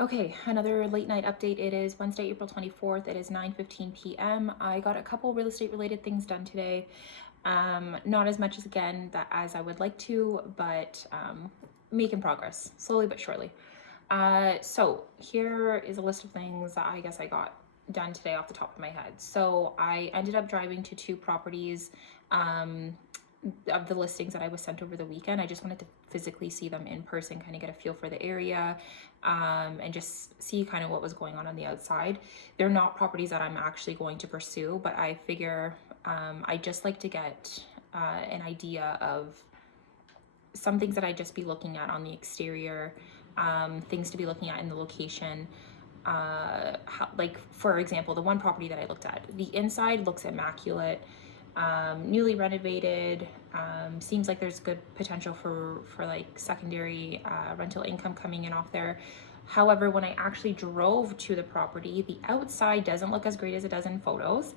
Okay, another late night update. It is Wednesday, April 24th. It is 9:15 p.m. I got a couple real estate related things done today. Not as much as again that as I would like to, but making progress slowly but surely. So here is a list of things that I guess I got done today off the top of my head. So I ended up driving to two properties of the listings that I was sent over the weekend. I just wanted to physically see them in person, kind of get a feel for the area, and just see kind of what was going on the outside. They're not properties that I'm actually going to pursue, but I figure I just like to get an idea of some things that I'd just be looking at on the exterior, things to be looking at in the location. Like for example, the one property that I looked at, the inside looks immaculate, newly renovated. Seems like there's good potential for like secondary rental income coming in off there. However, when I actually drove to the property, the outside doesn't look as great as it does in photos,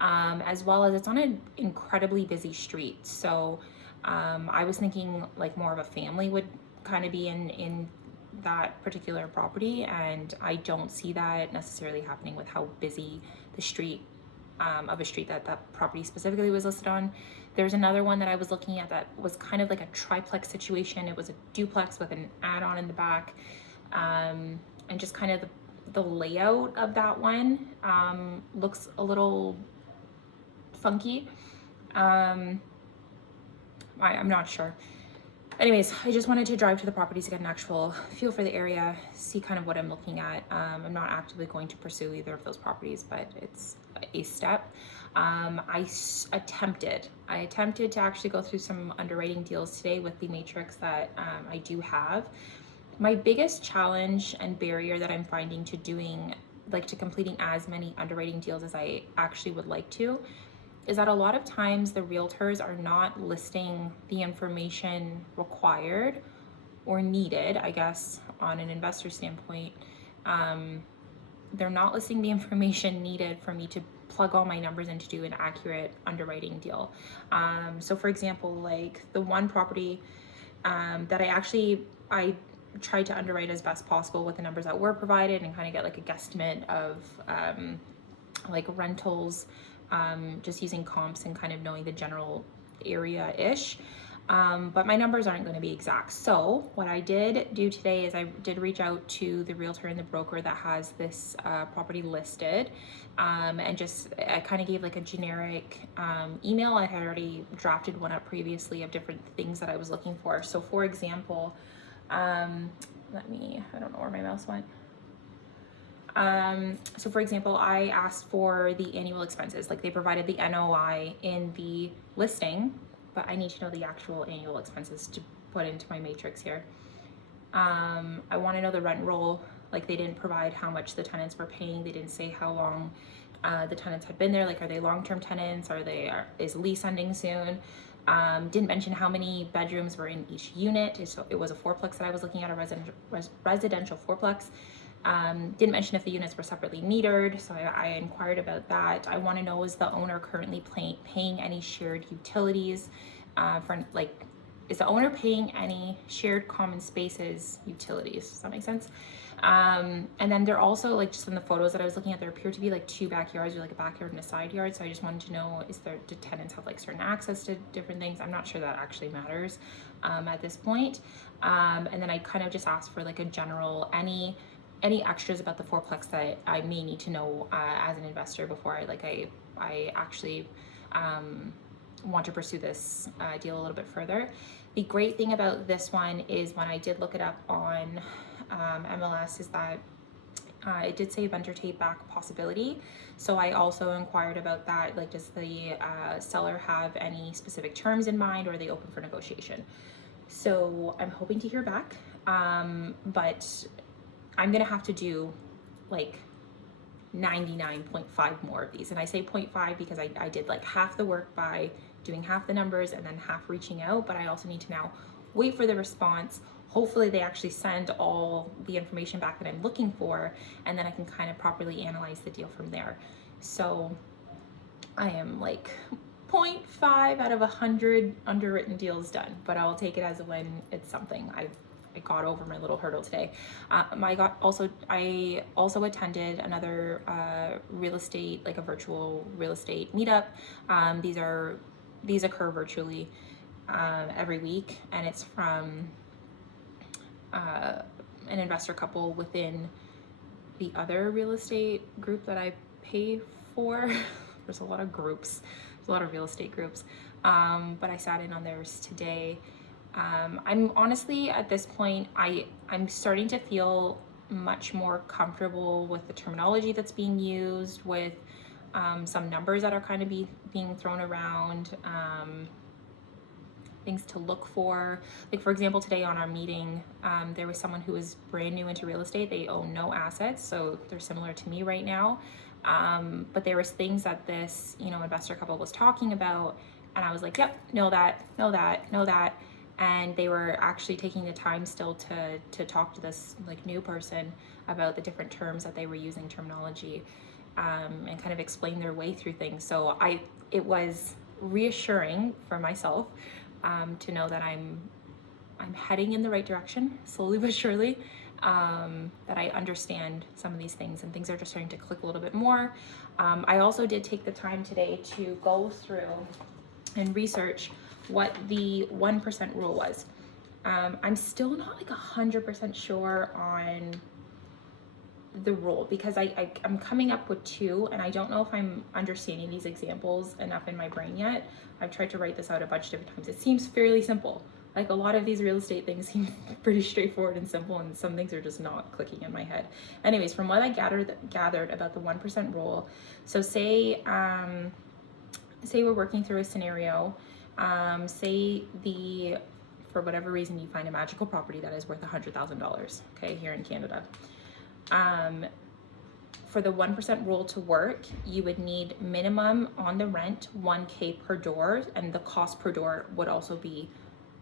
as well as it's on an incredibly busy street. So I was thinking like more of a family would kind of be in that particular property, and I don't see that necessarily happening with how busy the street of a street that that property specifically was listed on. There's another one that I was looking at that was kind of like a triplex situation. It was a duplex with an add-on in the back, and just kind of the layout of that one looks a little funky. I'm not sure. Anyways, I just wanted to drive to the properties to get an actual feel for the area, see kind of what I'm looking at. I'm not actively going to pursue either of those properties, but it's a step. I attempted to actually go through some underwriting deals today with the matrix that I do have. My biggest challenge and barrier that I'm finding to doing, like to completing as many underwriting deals as I actually would like to, is that a lot of times the realtors are not listing the information required or needed, I guess, on an investor standpoint. They're not listing the information needed for me to plug all my numbers in to do an accurate underwriting deal. So for example, like the one property that I tried to underwrite as best possible with the numbers that were provided and kind of get like a guesstimate of like rentals, just using comps and kind of knowing the general area-ish. But my numbers aren't going to be exact. So what I did do today is I did reach out to the realtor and the broker that has this property listed, and just I kind of gave like a generic email. I had already drafted one up previously of different things that I was looking for. So for example, I don't know where my mouse went. So for example, I asked for the annual expenses, like they provided the NOI in the listing, but I need to know the actual annual expenses to put into my matrix here. I want to know the rent roll, like they didn't provide how much the tenants were paying. They didn't say how long the tenants had been there. Like, are they long-term tenants? Is lease ending soon? Didn't mention how many bedrooms were in each unit. So it was a fourplex that I was looking at, a residential fourplex. Didn't mention if the units were separately metered, so I inquired about that. I want to know, is the owner currently paying any shared utilities is the owner paying any shared common spaces utilities? Does that make sense? And then they're also, like, just in the photos that I was looking at, there appear to be like two backyards, or like a backyard and a side yard. So I just wanted to know, do tenants have like certain access to different things? I'm not sure that actually matters at this point. And then I kind of just asked for like a general, any extras about the fourplex that I may need to know as an investor before I actually want to pursue this deal a little bit further. The great thing about this one is when I did look it up on MLS is that it did say vendor take back possibility. So I also inquired about that. Like, does the seller have any specific terms in mind, or are they open for negotiation? So I'm hoping to hear back, but I'm gonna have to do like 99.5 more of these. And I say 0.5 because I did like half the work by doing half the numbers and then half reaching out, but I also need to now wait for the response. Hopefully they actually send all the information back that I'm looking for, and then I can kind of properly analyze the deal from there. So I am like 0.5 out of 100 underwritten deals done, but I'll take it as a win. It's something. got over my little hurdle today. I also attended another real estate, like a virtual real estate meetup. These occur virtually every week, and it's from an investor couple within the other real estate group that I pay for. There's a lot of groups, there's a lot of real estate groups, but I sat in on theirs today. I'm honestly at this point, I'm starting to feel much more comfortable with the terminology that's being used, with some numbers that are kind of being thrown around, things to look for. Like for example, today on our meeting, there was someone who was brand new into real estate. They own no assets, so they're similar to me right now. But there was things that this, investor couple was talking about, and I was like, yep, know that. And they were actually taking the time still to talk to this like new person about the different terms that they were using, terminology, and kind of explain their way through things. So it was reassuring for myself to know that I'm heading in the right direction, slowly but surely, that I understand some of these things, and things are just starting to click a little bit more. I also did take the time today to go through and research what the 1% rule was. I'm still not like 100% sure on the rule, because I'm coming up with two, and I don't know if I'm understanding these examples enough in my brain yet. I've tried to write this out a bunch of different times. It seems fairly simple. Like a lot of these real estate things seem pretty straightforward and simple, and some things are just not clicking in my head. Anyways, from what I gathered about the 1% rule, so say we're working through a scenario, say for whatever reason you find a magical property that is worth $100,000, okay, here in Canada. For the 1% rule to work, you would need minimum on the rent $1,000 per door, and the cost per door would also be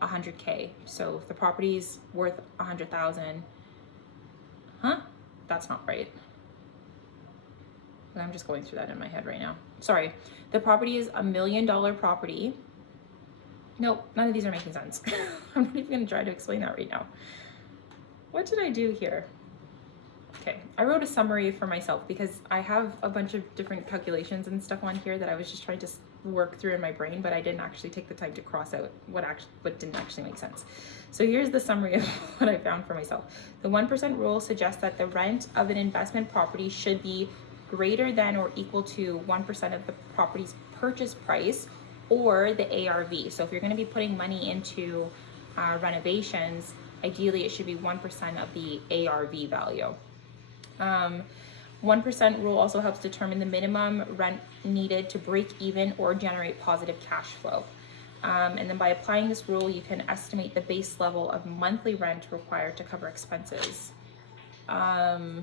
$100,000. So if the property's worth $100,000, that's not right. I'm just going through that in my head right now. Sorry, the property is $1 million property. Nope, none of these are making sense. I'm not even gonna try to explain that right now. What did I do here? Okay, I wrote a summary for myself because I have a bunch of different calculations and stuff on here that I was just trying to work through in my brain, but I didn't actually take the time to cross out what didn't actually make sense. So here's the summary of what I found for myself. The 1% rule suggests that the rent of an investment property should be greater than or equal to 1% of the property's purchase price or the ARV. So if you're going to be putting money into renovations, ideally it should be 1% of the ARV value. 1% rule also helps determine the minimum rent needed to break even or generate positive cash flow. And then by applying this rule, you can estimate the base level of monthly rent required to cover expenses. I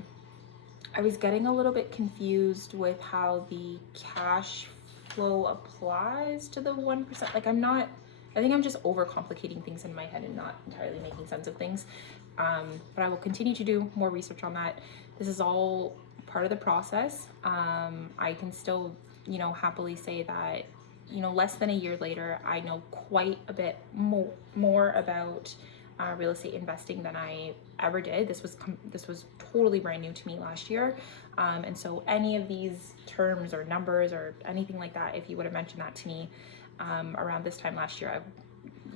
was getting a little bit confused with how the cash flow applies to the 1%. Like I think I'm just overcomplicating things in my head and not entirely making sense of things. But I will continue to do more research on that. This is all part of the process. I can still, happily say that, less than a year later, I know quite a bit more about real estate investing than I ever did. This was totally brand new to me last year. And so any of these terms or numbers or anything like that, if you would have mentioned that to me around this time last year,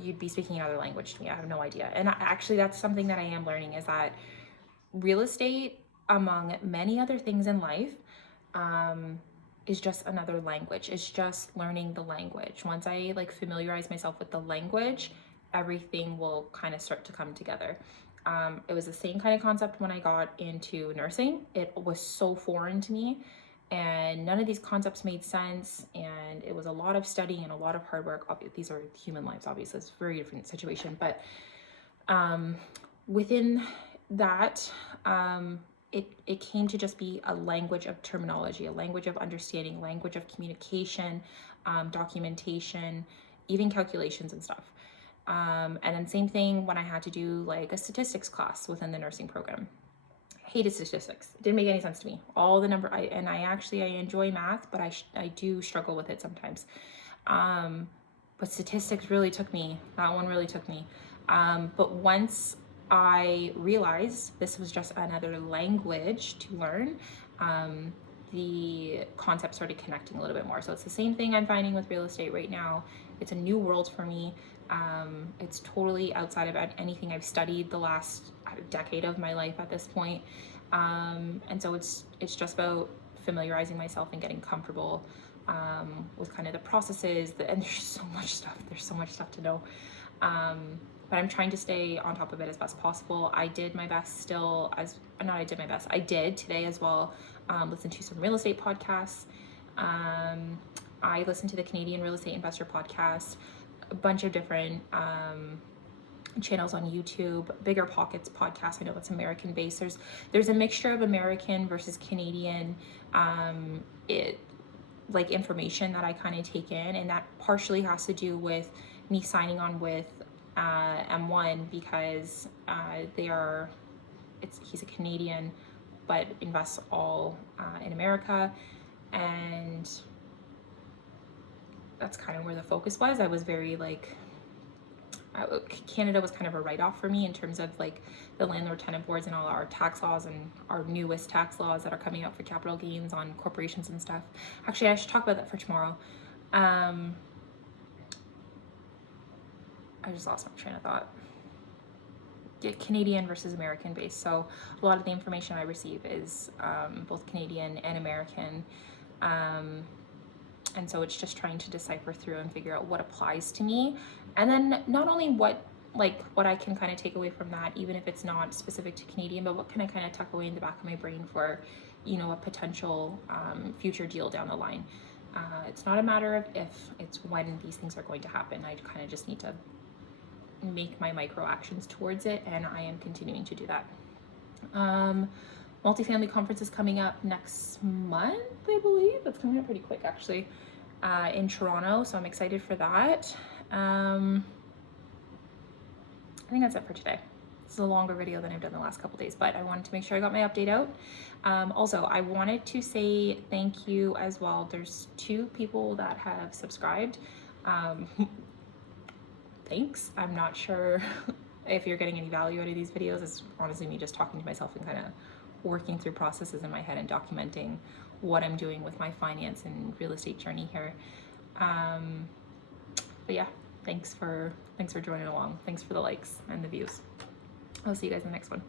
you'd be speaking another language to me. I have no idea. And actually, that's something that I am learning, is that real estate, among many other things in life, is just another language. It's just learning the language. Once I familiarize myself with the language, everything will kind of start to come together. It was the same kind of concept when I got into nursing. It was so foreign to me, and none of these concepts made sense, and it was a lot of studying and a lot of hard work. These are human lives, obviously. It's a very different situation, but within that, it came to just be a language of terminology, a language of understanding, language of communication, documentation, even calculations and stuff. And then same thing when I had to do a statistics class within the nursing program. Hated statistics. It didn't make any sense to me. All the I enjoy math, but I do struggle with it sometimes. But statistics really took me. That one really took me. But once I realized this was just another language to learn. The concept started connecting a little bit more. So it's the same thing I'm finding with real estate right now. It's a new world for me. It's totally outside of anything I've studied the last decade of my life at this point. And so it's just about familiarizing myself and getting comfortable with kind of the processes. And there's so much stuff. There's so much stuff to know. But I'm trying to stay on top of it as best possible. I did my best still I did today as well, listen to some real estate podcasts. I listened to the Canadian Real Estate Investor podcast, a bunch of different channels on YouTube, Bigger Pockets podcast. I know that's American based. There's a mixture of American versus Canadian information that I kind of take in, and that partially has to do with me signing on with M1 because he's a Canadian but invests all in America, and that's kind of where the focus was. I was very Canada was kind of a write-off for me in terms of like the landlord tenant boards and all our tax laws and our newest tax laws that are coming out for capital gains on corporations and stuff. Actually, I should talk about that for tomorrow. I just lost my train of thought. Canadian versus American based. So a lot of the information I receive is both Canadian and American. And so it's just trying to decipher through and figure out what applies to me. And then not only what I can kind of take away from that, even if it's not specific to Canadian, but what can I kind of tuck away in the back of my brain for, a potential future deal down the line. It's not a matter of if, it's when these things are going to happen. I kind of just need to make my micro actions towards it, and I am continuing to do that. Multifamily conference is coming up next month, I believe. It's coming up pretty quick, actually, in Toronto, so I'm excited for that. I think that's it for today. This is a longer video than I've done the last couple days, but I wanted to make sure I got my update out. Also, I wanted to say thank you as well. There's 2 people that have subscribed. Thanks. I'm not sure if you're getting any value out of these videos. It's honestly me just talking to myself and kind of working through processes in my head and documenting what I'm doing with my finance and real estate journey here. But yeah, thanks for joining along. Thanks for the likes and the views. I'll see you guys in the next one.